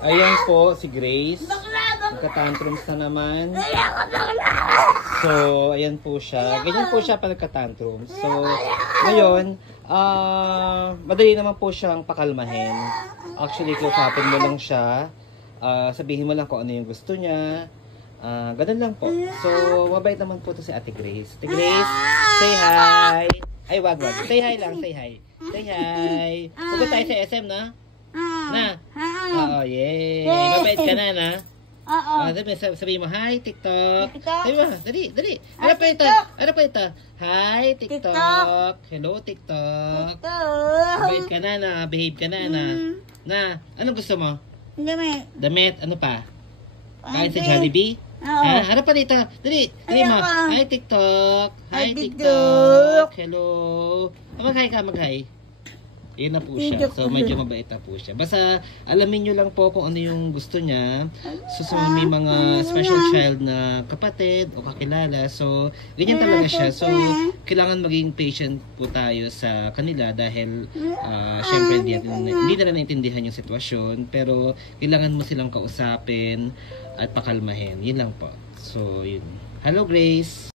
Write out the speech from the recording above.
Ayan po si Grace. Nagka-tantrums na naman. So, ayan po siya. Ganyan po siya pag nagka-tantrums. So, ngayon, madali naman po siyang pakalmahin. Actually, kausapin mo lang siya. Sabihin mo lang kung ano yung gusto niya. Ganun lang po. So, mabait naman po to si Ate Grace. Ate Grace, say hi. Ay, wag. Say hi lang, say hi. Say hi. Pupunta tayo sa SM na? Na? Oo, yay. Mabait ka na? Oo. Sabihin mo, hi, TikTok. Sabi mo, dali. Ano pa ito? Hi, TikTok. Hello, TikTok. Mabait ka na? Behave ka na? Na? Ano gusto mo? Damit. Ano pa? Kain sa Jollibee? Ha? Harap pa dito. Dali mo. Hi, TikTok. Hi, TikTok. Hello. Mag-hi. Yun na po siya. So, medyo mabait na po siya. Basta, alamin nyo lang po kung ano yung gusto niya. So, may mga special child na kapatid o kakilala. So, ganyan talaga siya. So, kailangan maging patient po tayo sa kanila dahil, syempre, hindi nila naintindihan yung sitwasyon. Pero, kailangan mo silang kausapin at pakalmahin. Yun lang po. So, yun. Hello, Grace!